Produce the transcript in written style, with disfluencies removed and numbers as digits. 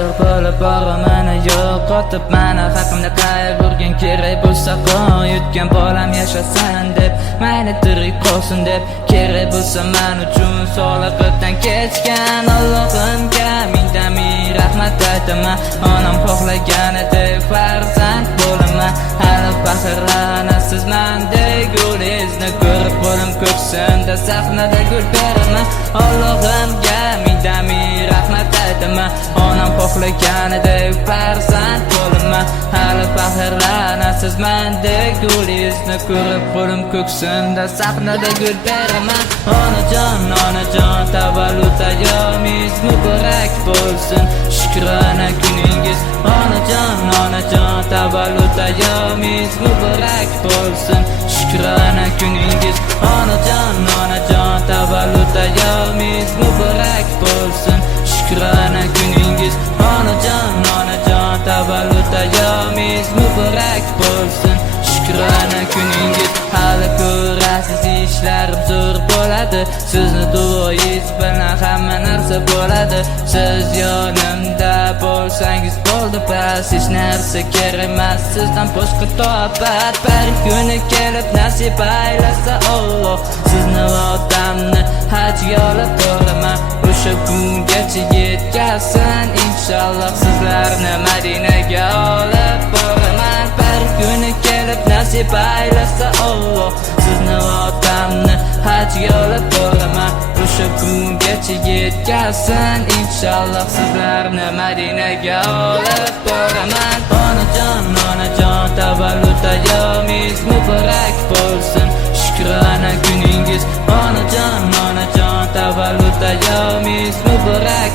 Qanaqadir bo'lib boraman yo'qotib mana haqimda qayg'urgan kerak bo'lsa qo'yutgan bolam yashasan deb mayli tirik qolsin deb kerak bo'lsa men uchun soliqdan kechgan Allohimga ming rahmat aytaman. Onam xohlaganidek farzand bo'laman. Hali faxrlanasiz mendek gulingizni ko'rib qo'lim ko'ksimda sahnada gul beraman. Allohimga ming rahmat aytaman. Onam xohlaganidek farzand bo'laman. Hali faxrlanasiz mendek gulingizni ko'rib qo'lim ko'ksimda sahnada gul beraman. Onajon tavallud ayyomingiz muborak bo'lsin, shukrona kuningiz. Onajon tavallud ayyomingiz muborak bo'lsin, shukrona kuningiz. Onajon tavallud ayyomingiz muborak bo'lsin, shukrona kuningiz. Onajon tavallud ayyomingiz muborak bo'lsin, shukrona kuningiz. Hali ko'rasiz ishlarim zo'r bo'ladi, sizni duoyingiz bilan hamma narsa bo'ladi. Siz yonimda bo'lsangiz bo'ldi bas, hech narsa kerak emas sizdan boshqa to'pat. Bir kuni kelib nasib aylasa Alloh, sizni va otamni hajga olib boraman. O'sha kungacha yetkazsin inshaalloh, sizlarni Madinaga olib boraman. Bir kuni kelib nasib aylasa Alloh, sizni va otamni hajga olib boraman. O'sha kungacha yetkazsin inshaalloh, sizlarni Madinaga olib boraman. Onajon tavallud ayyomingiz muborak bo'lsin, shukrona kuningiz. Onajon tavallud ayyomingiz muborak